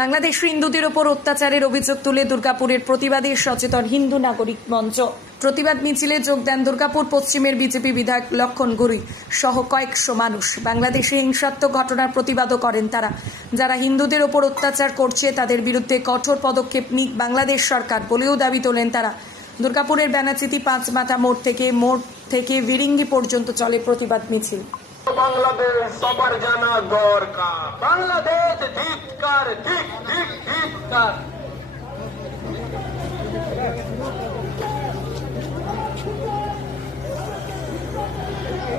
বাংলাদেশ হিন্দুদের ওপর অত্যাচারের অভিযোগ তুলে দুর্গাপুরের প্রতিবাদে সচেতন হিন্দু নাগরিক মঞ্চ। প্রতিবাদ মিছিলে যোগ দেন দুর্গাপুর পশ্চিমের বিজেপি বিধায়ক লক্ষণ গুরুই সহ কয়েকশো মানুষ। বাংলাদেশে হিংসাত্মক ঘটনার প্রতিবাদও করেন তারা। যারা হিন্দুদের ওপর অত্যাচার করছে, তাদের বিরুদ্ধে কঠোর পদক্ষেপ নিক বাংলাদেশ সরকার বলেও দাবি তোলেন তারা। দুর্গাপুরের ব্যানাচিতি পাঁচ মাথা মোড় থেকে মোড় থেকে ভিরিঙ্গি পর্যন্ত চলে প্রতিবাদ মিছিল। বাংলাদেশ সবার জানা দরকার। বাংলাদেশ ধিক্কার ধিক ধিক ধিক্কার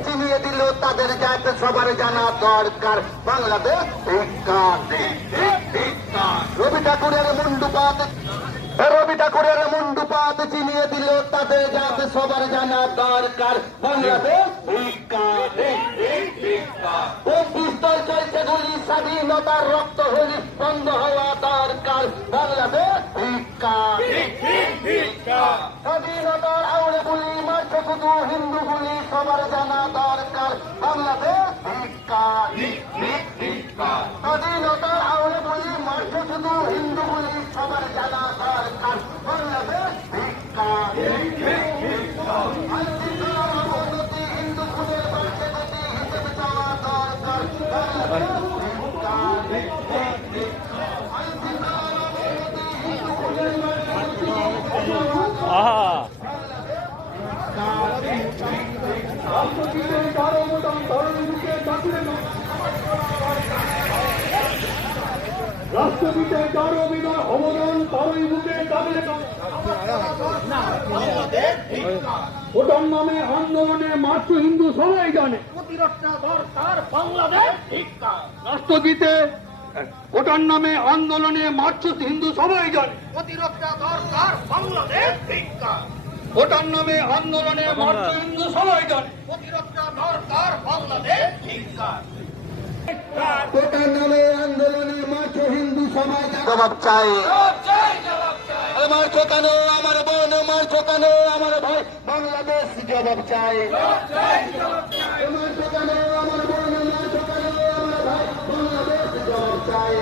চিনিয়ে দিল তাদের যাতে সবার জানা দরকার। বাংলাদেশ ধিক্কার ধিক ধিক ধিক্কার রবি ঠাকুরের মুন্ডুপাত রবি ঠাকুরের মুন্ডুপাত চিনিয়ে দিল তাদের যাতে সবার জানা দরকার। বাংলাদেশ স্বাধীনতার রক্ত হলি বন্ধ হওয়া দরকার। বাংলাদেশ স্বাধীনতার আউড়ে গুলি, মারছে শুধু হিন্দু গুলি, সবার জানা দরকার। বাংলাদেশ স্বাধীনতার আউড়ে গুলি, মারছে শুধু হিন্দু গুলি, সবার জানা দরকার রাষ্ট্রপতিতে কারও বিনা অবদান তারই বুকে তাদের ওটার নামে আন্দোলনে মাতৃ হিন্দু সবাই জানে। প্রতিরক্ষা দরকার বাংলাদেশ রাষ্ট্রগীতে ওটার নামে আন্দোলনে মাতৃ হিন্দু সবাই জানে। প্রতিরক্ষা দরকার বাংলাদেশ নামে আন্দোলনে মাতৃ হিন্দু সবাই জানে। প্রতিরক্ষা দরকার বাংলাদেশ ওটার নামে আন্দোলনে মাতৃ হিন্দু সবাই জবাব চাই। আমার কেন আমার বোন আমার কেন আমার ভাই। বাংলাদেশ জবাব চাই। আমার কেন আমার বোন আমার কেন আমার ভাই বাংলাদেশ জবাব চাই।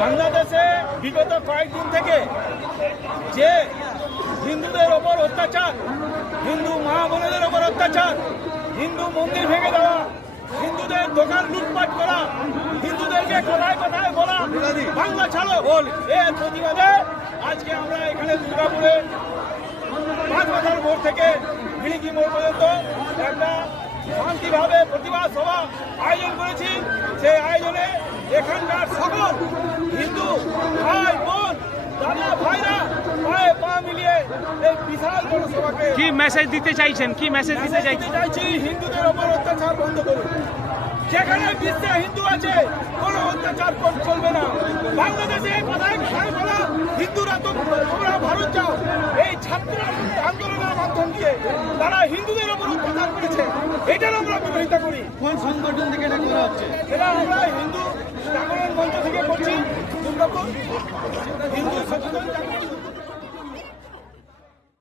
বাংলাদেশে বিগত কয়েকদিন থেকে যে হিন্দুদের ওপর অত্যাচার হিন্দু মা বোনেদের ওপর অত্যাচার হিন্দু মন্দির ভেঙে দেওয়া হিন্দুদের দোকান লুটপাট করা হিন্দুদেরকে কোথায় কোথায় বলা বাংলা ছাড়ো। বল। এর প্রতিবাদে আজকে আমরা এখানে দুর্গাপুরে পাঁচ বছর মোড় থেকে মিলিকি মোড় পর্যন্ত একটা শান্তিভাবে প্রতিবাদ সভা আয়োজন করেছি। সেই আয়োজনে এখানকার সকল কি মেসেজ দিতে চাইছেন? কি মেসেজ দিতে চাইছেন? চাইছি হিন্দুদের ওপর অত্যাচার বন্ধ করুন। যেখানে বিশ্বে হিন্দু আছে কোনো অত্যাচার চলবে না। বাংলাদেশে কোথায় কোথায় বলা হিন্দুরা তো তোমরা ভারত যাও। এই ছাত্র আন্দোলনের মাধ্যম দিয়ে তারা হিন্দুদের ওপর অত্যাচার করেছে। এটার আমরা বিরোধিতা করি। কোন সংগঠন থেকে এটা করা হচ্ছে? এটা আমরা হিন্দু